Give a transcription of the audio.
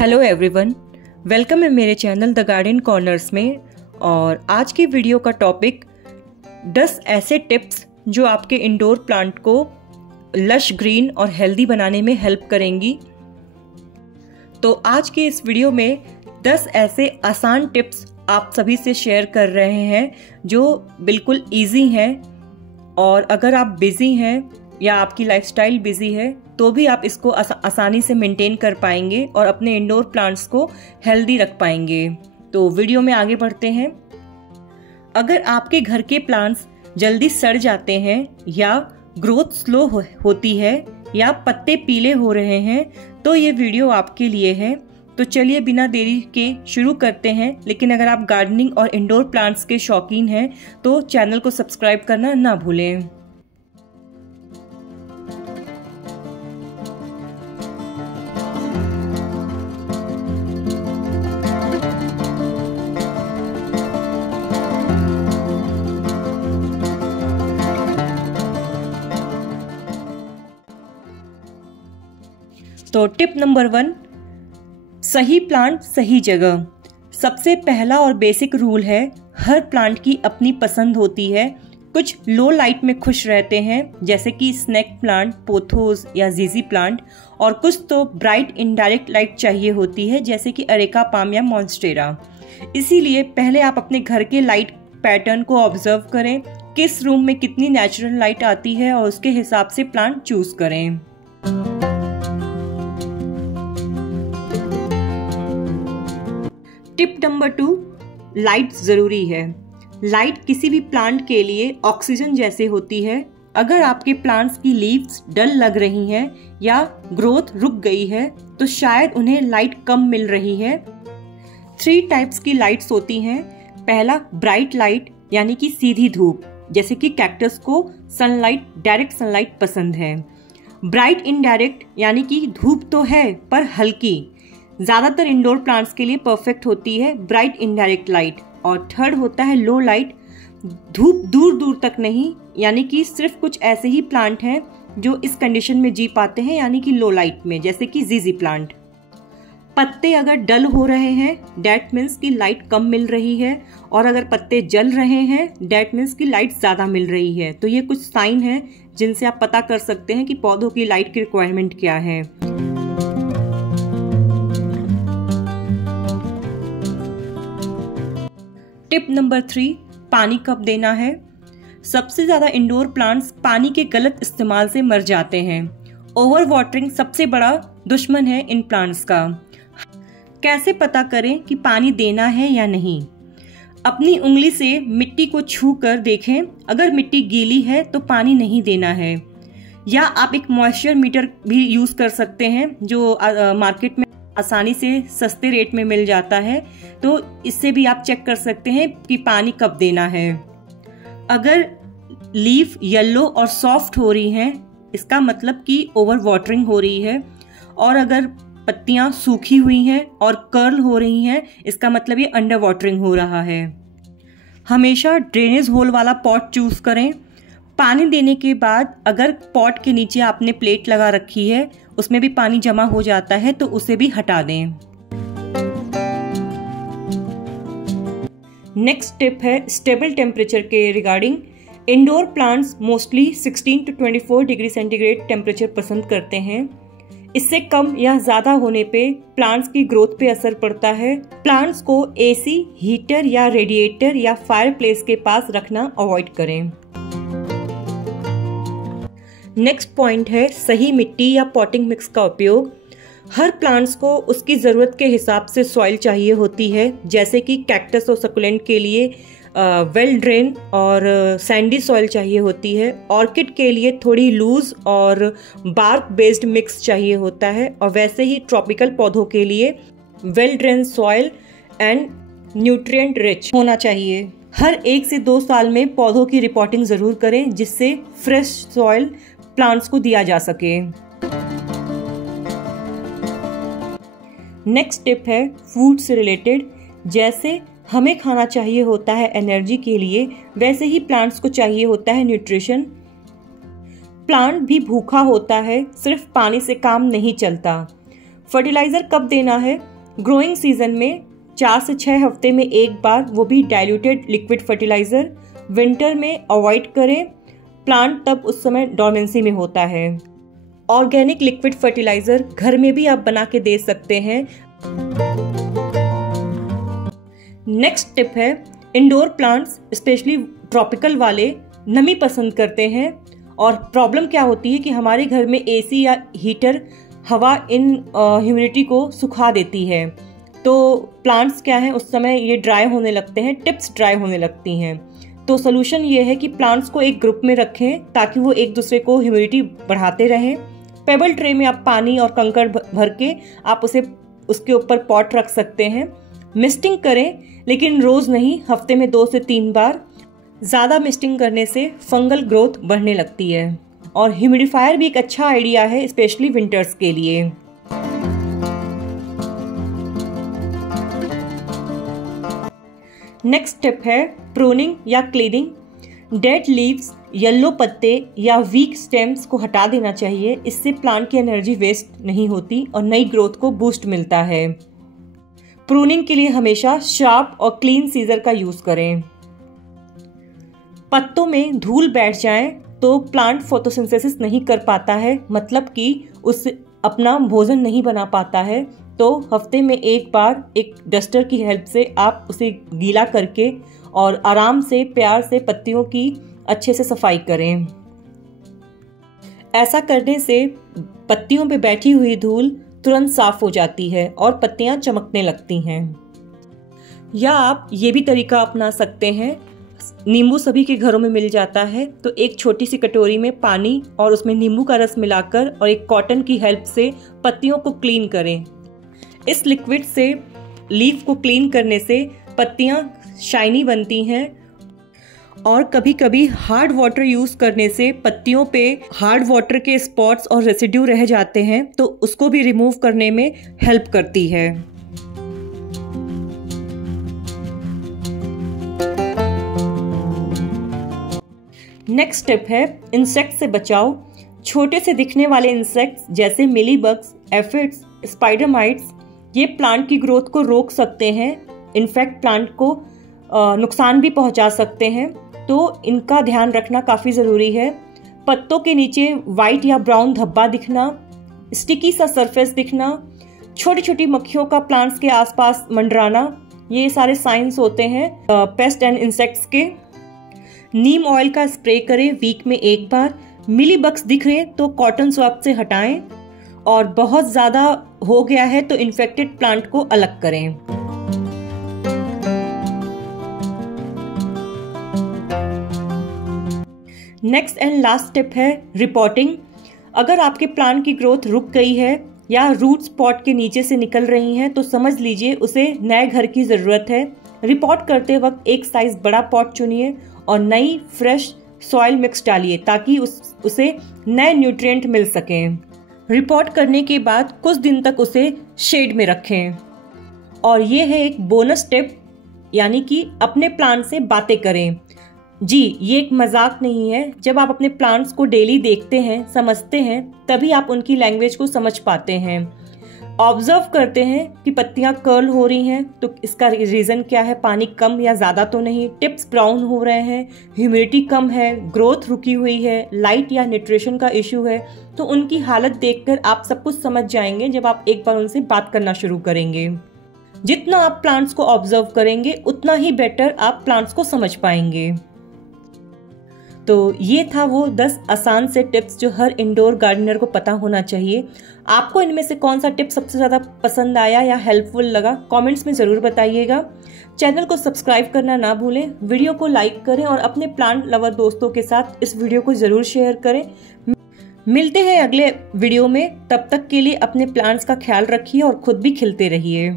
Hello everyone, welcome है मेरे channel the garden corners में। और आज की वीडियो का टॉपिक 10 ऐसे टिप्स जो आपके इंडोर प्लांट को लश ग्रीन और हेल्दी बनाने में हेल्प करेंगी। तो आज के इस वीडियो में 10 ऐसे आसान टिप्स आप सभी से शेयर कर रहे हैं जो बिल्कुल इजी हैं, और अगर आप बिजी हैं या आपकी लाइफस्टाइल बिजी है तो भी आप इसको आसानी से मेंटेन कर पाएंगे और अपने इंडोर प्लांट्स को हेल्दी रख पाएंगे। तो वीडियो में आगे बढ़ते हैं। अगर आपके घर के प्लांट्स जल्दी सड़ जाते हैं या ग्रोथ स्लो होती है या पत्ते पीले हो रहे हैं तो ये वीडियो आपके लिए है। तो चलिए बिना देरी के शुरू करते हैं। लेकिन अगर आप गार्डनिंग और इंडोर प्लांट्स के शौकीन हैं तो चैनल को सब्सक्राइब करना ना भूलें। तो टिप नंबर 1, सही प्लांट सही जगह। सबसे पहला और बेसिक रूल है, हर प्लांट की अपनी पसंद होती है। कुछ लो लाइट में खुश रहते हैं जैसे कि स्नेक प्लांट, पोथोस या जीजी प्लांट, और कुछ तो ब्राइट इनडायरेक्ट लाइट चाहिए होती है जैसे कि अरेका पाम या मॉन्स्टेरा। इसीलिए पहले आप अपने घर के लाइट पैटर्न को ऑब्जर्व करें, किस रूम में कितनी नेचुरल लाइट आती है और उसके हिसाब से प्लांट चूज करें। टिप नंबर 2, लाइट जरूरी है। लाइट किसी भी प्लांट के लिए ऑक्सीजन जैसे होती है। अगर आपके प्लांट्स की लीव्स डल लग रही हैं या ग्रोथ रुक गई है तो शायद उन्हें लाइट कम मिल रही है। 3 टाइप्स की लाइट्स होती हैं। पहला ब्राइट लाइट यानी कि सीधी धूप, जैसे कि कैक्टस को सनलाइट, डायरेक्ट सनलाइट पसंद है। ब्राइट इनडायरेक्ट यानी कि धूप तो है पर हल्की, ज्यादातर इंडोर प्लांट्स के लिए परफेक्ट होती है ब्राइट इनडायरेक्ट लाइट। और थर्ड होता है लो लाइट, धूप दूर दूर तक नहीं, यानी कि सिर्फ कुछ ऐसे ही प्लांट हैं जो इस कंडीशन में जी पाते हैं, यानी कि लो लाइट में, जैसे कि जीजी प्लांट। पत्ते अगर डल हो रहे हैं दैट मीन्स की लाइट कम मिल रही है, और अगर पत्ते जल रहे हैं दैट मीन्स की लाइट ज्यादा मिल रही है। तो ये कुछ साइन है जिनसे आप पता कर सकते हैं कि पौधों की लाइट की रिक्वायरमेंट क्या है। टिप नंबर 3, पानी कब देना है। सबसे ज्यादा इंडोर प्लांट्स पानी के गलत इस्तेमाल से मर जाते हैं। ओवर वाटरिंग सबसे बड़ा दुश्मन है इन प्लांट्स का। कैसे पता करें कि पानी देना है या नहीं? अपनी उंगली से मिट्टी को छू कर देखें, अगर मिट्टी गीली है तो पानी नहीं देना है। या आप एक मॉइस्चर मीटर भी यूज कर सकते हैं जो मार्केट में आसानी से सस्ते रेट में मिल जाता है। तो इससे भी आप चेक कर सकते हैं कि पानी कब देना है। अगर लीफ येलो और सॉफ्ट हो रही हैं इसका मतलब कि ओवर वाटरिंग हो रही है, और अगर पत्तियां सूखी हुई हैं और कर्ल हो रही हैं इसका मतलब ये अंडर वाटरिंग हो रहा है। हमेशा ड्रेनेज होल वाला पॉट चूज करें। पानी देने के बाद अगर पॉट के नीचे आपने प्लेट लगा रखी है उसमें भी पानी जमा हो जाता है तो उसे भी हटा दें। नेक्स्ट टिप है स्टेबल टेम्परेचर के regarding. Indoor plants mostly 16 to 24 degree centigrade temperature पसंद करते हैं। इससे कम या ज्यादा होने पे प्लांट्स की ग्रोथ पे असर पड़ता है। प्लांट्स को एसी, हीटर या रेडिएटर या फायरप्लेस के पास रखना अवॉइड करें। नेक्स्ट पॉइंट है सही मिट्टी या पॉटिंग मिक्स का उपयोग। हर प्लांट्स को उसकी ज़रूरत के हिसाब से सॉइल चाहिए होती है, जैसे कि कैक्टस और सकुलेंट के लिए वेल ड्रेन और सैंडी सॉइल चाहिए होती है। ऑर्किड के लिए थोड़ी लूज और बार्क बेस्ड मिक्स चाहिए होता है, और वैसे ही ट्रॉपिकल पौधों के लिए well drain soil and nutrient rich होना चाहिए। हर 1 से 2 साल में पौधों की रिपोर्टिंग जरूर करें जिससे फ्रेश सॉइल प्लांट्स को दिया जा सके। नेक्स्ट टिप है फूड से रिलेटेड। जैसे हमें खाना चाहिए होता है एनर्जी के लिए, वैसे ही प्लांट्स को चाहिए होता है न्यूट्रिशन। प्लांट भी भूखा होता है, सिर्फ पानी से काम नहीं चलता। फर्टिलाइजर कब देना है? ग्रोइंग सीजन में 4 से 6 हफ्ते में एक बार, वो भी डाइल्यूटेड लिक्विड फर्टिलाइजर। विंटर में अवॉइड करें, प्लांट तब उस समय डोर्मेंसी में होता है। ऑर्गेनिक लिक्विड फर्टिलाइजर घर में भी आप बना के दे सकते हैं। नेक्स्ट टिप है, इंडोर प्लांट्स स्पेशली ट्रॉपिकल वाले नमी पसंद करते हैं, और प्रॉब्लम क्या होती है कि हमारे घर में एसी या हीटर हवा इन ह्यूमिडिटी को सुखा देती है, तो प्लांट्स क्या है उस समय ये ड्राई होने लगते हैं, टिप्स ड्राई होने लगती हैं। तो सोल्यूशन ये है कि प्लांट्स को एक ग्रुप में रखें ताकि वो एक दूसरे को ह्यूमिडिटी बढ़ाते रहें। पेबल ट्रे में आप पानी और कंकड़ भर के आप उसके ऊपर पॉट रख सकते हैं। मिस्टिंग करें, लेकिन रोज नहीं, हफ्ते में 2 से 3 बार। ज़्यादा मिस्टिंग करने से फंगल ग्रोथ बढ़ने लगती है। और ह्यूमिडिफायर भी एक अच्छा आइडिया है, स्पेशली विंटर्स के लिए। नेक्स्ट टिप है प्रूनिंग या क्लीनिंग। डेड लीव्स, येलो पत्ते या वीक स्टेम्स को हटा देना चाहिए। इससे प्लांट की एनर्जी वेस्ट नहीं होती और नई ग्रोथ को बूस्ट मिलता है। प्रूनिंग के लिए हमेशा शार्प और क्लीन सीजर का यूज करें। पत्तों में धूल बैठ जाए तो प्लांट फोटोसिंथेसिस नहीं कर पाता है, मतलब कि उस अपना भोजन नहीं बना पाता है। तो हफ्ते में एक बार एक डस्टर की हेल्प से आप उसे गीला करके और आराम से प्यार से पत्तियों की अच्छे से सफाई करें। ऐसा करने से पत्तियों पे बैठी हुई धूल तुरंत साफ हो जाती है और पत्तियां चमकने लगती हैं। या आप ये भी तरीका अपना सकते हैं, नींबू सभी के घरों में मिल जाता है, तो एक छोटी सी कटोरी में पानी और उसमें नींबू का रस मिलाकर और एक कॉटन की हेल्प से पत्तियों को क्लीन करें। इस लिक्विड से लीफ को क्लीन करने से पत्तियां शाइनी बनती हैं। और कभी कभी हार्ड वाटर यूज करने से पत्तियों पे हार्ड वाटर के स्पॉट्स और रेसिड्यू रह जाते हैं, तो उसको भी रिमूव करने में हेल्प करती है। नेक्स्ट टिप है इंसेक्ट से बचाव। छोटे से दिखने वाले इंसेक्ट्स जैसे मिलीबग्स, एफिड्स, स्पाइडर माइट्स ये प्लांट की ग्रोथ को रोक सकते हैं। इनफैक्ट प्लांट को नुकसान भी पहुंचा सकते हैं, तो इनका ध्यान रखना काफ़ी ज़रूरी है। पत्तों के नीचे वाइट या ब्राउन धब्बा दिखना, स्टिकी सा सरफेस दिखना, छोटी छोटी मक्खियों का प्लांट्स के आसपास मंडराना, ये सारे साइंस होते हैं पेस्ट एंड इंसेक्ट्स के। नीम ऑयल का स्प्रे करें वीक में एक बार। मिलीबग्स दिख रहे तो कॉटन स्वैप से हटाएं, और बहुत ज़्यादा हो गया है तो इन्फेक्टेड प्लांट को अलग करें। नेक्स्ट एंड लास्ट टिप है रिपोर्टिंग। अगर आपके प्लांट की ग्रोथ रुक गई है या रूट स्पॉट के नीचे से निकल रही हैं, तो समझ लीजिए उसे नए घर की ज़रूरत है। रिपोर्ट करते वक्त एक साइज बड़ा पॉट चुनिए और नई फ्रेश सॉइल मिक्स डालिए ताकि उसे नए न्यूट्रिएंट मिल सकें। रिपोर्ट करने के बाद कुछ दिन तक उसे शेड में रखें। और ये है एक बोनस टिप, यानी कि अपने प्लांट से बातें करें। जी, ये एक मजाक नहीं है। जब आप अपने प्लांट्स को डेली देखते हैं, समझते हैं, तभी आप उनकी लैंग्वेज को समझ पाते हैं। ऑब्जर्व करते हैं कि पत्तियां कर्ल हो रही हैं, तो इसका रीजन क्या है? पानी कम या ज्यादा तो नहीं, टिप्स ब्राउन हो रहे हैं, ह्यूमिडिटी कम है, ग्रोथ रुकी हुई है, लाइट या न्यूट्रिशन का इश्यू है। तो उनकी हालत देखकर आप सब कुछ समझ जाएंगे जब आप एक बार उनसे बात करना शुरू करेंगे। जितना आप प्लांट्स को ऑब्जर्व करेंगे उतना ही बेटर आप प्लांट्स को समझ पाएंगे। तो ये था वो 10 आसान से टिप्स जो हर इंडोर गार्डनर को पता होना चाहिए। आपको इनमें से कौन सा टिप सबसे ज़्यादा पसंद आया या हेल्पफुल लगा, कमेंट्स में ज़रूर बताइएगा। चैनल को सब्सक्राइब करना ना भूलें, वीडियो को लाइक करें और अपने प्लांट लवर दोस्तों के साथ इस वीडियो को ज़रूर शेयर करें। मिलते हैं अगले वीडियो में, तब तक के लिए अपने प्लांट्स का ख्याल रखिए और खुद भी खिलते रहिए।